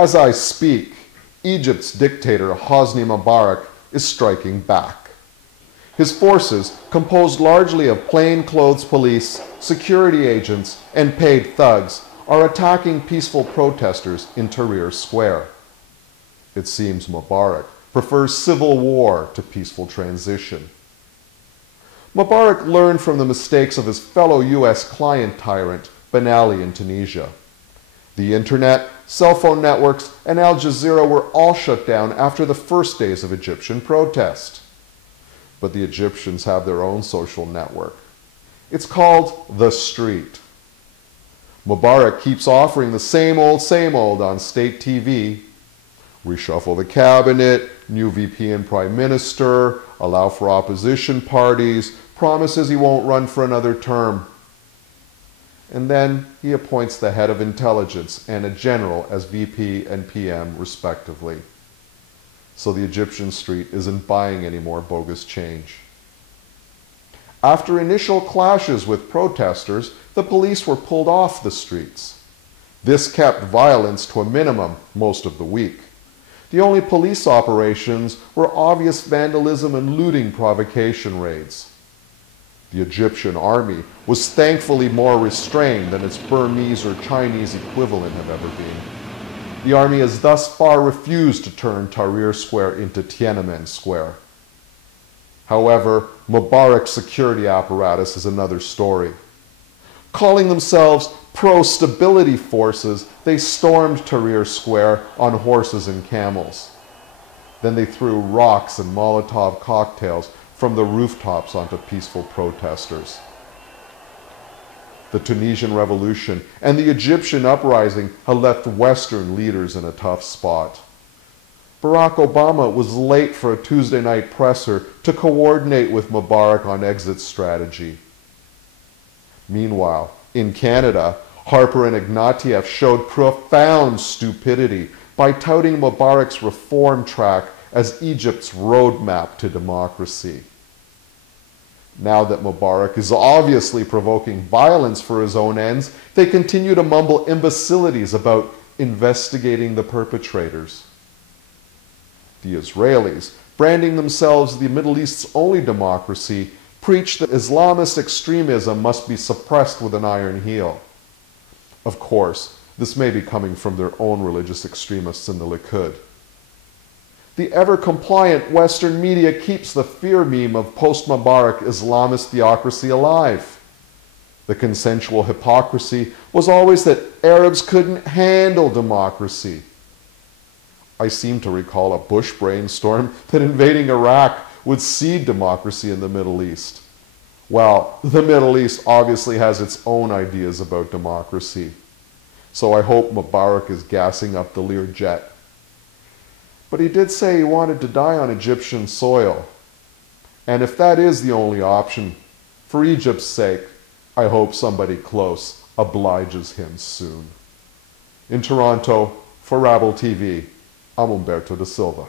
as I speak, Egypt's dictator Hosni Mubarak is striking back. His forces, composed largely of plainclothes police, security agents, and paid thugs, are attacking peaceful protesters in Tahrir Square. It seems Mubarak prefers civil war to peaceful transition. Mubarak learned from the mistakes of his fellow US client tyrant, Ben Ali in Tunisia. The internet, cell phone networks, and Al Jazeera were all shut down after the first days of Egyptian protest. But the Egyptians have their own social network. It's called The Street. Mubarak keeps offering the same old on state TV. Reshuffle the cabinet, new VP and prime minister, allow for opposition parties, promises he won't run for another term. And then he appoints the head of intelligence and a general as VP and PM respectively. So the Egyptian street isn't buying any more bogus change. After initial clashes with protesters, the police were pulled off the streets. This kept violence to a minimum most of the week. The only police operations were obvious vandalism and looting provocation raids. The Egyptian army was thankfully more restrained than its Burmese or Chinese equivalent have ever been. The army has thus far refused to turn Tahrir Square into Tiananmen Square. However, Mubarak's security apparatus is another story. Calling themselves pro-stability forces, they stormed Tahrir Square on horses and camels. Then they threw rocks and Molotov cocktails from the rooftops onto peaceful protesters. The Tunisian Revolution and the Egyptian uprising had left Western leaders in a tough spot. Barack Obama was late for a Tuesday night presser to coordinate with Mubarak on exit strategy. Meanwhile, in Canada, Harper and Ignatieff showed profound stupidity by touting Mubarak's reform track as Egypt's roadmap to democracy. Now that Mubarak is obviously provoking violence for his own ends, they continue to mumble imbecilities about investigating the perpetrators. The Israelis, branding themselves the Middle East's only democracy, preach that Islamist extremism must be suppressed with an iron heel. Of course, this may be coming from their own religious extremists in the Likud. The ever-compliant Western media keeps the fear meme of post-Mubarak Islamist theocracy alive. The consensual hypocrisy was always that Arabs couldn't handle democracy. I seem to recall a Bush brainstorm that invading Iraq would seed democracy in the Middle East. Well, the Middle East obviously has its own ideas about democracy. So I hope Mubarak is gassing up the Learjet. But he did say he wanted to die on Egyptian soil. And if that is the only option, for Egypt's sake, I hope somebody close obliges him soon. In Toronto, for Rabble TV, I'm Umberto da Silva.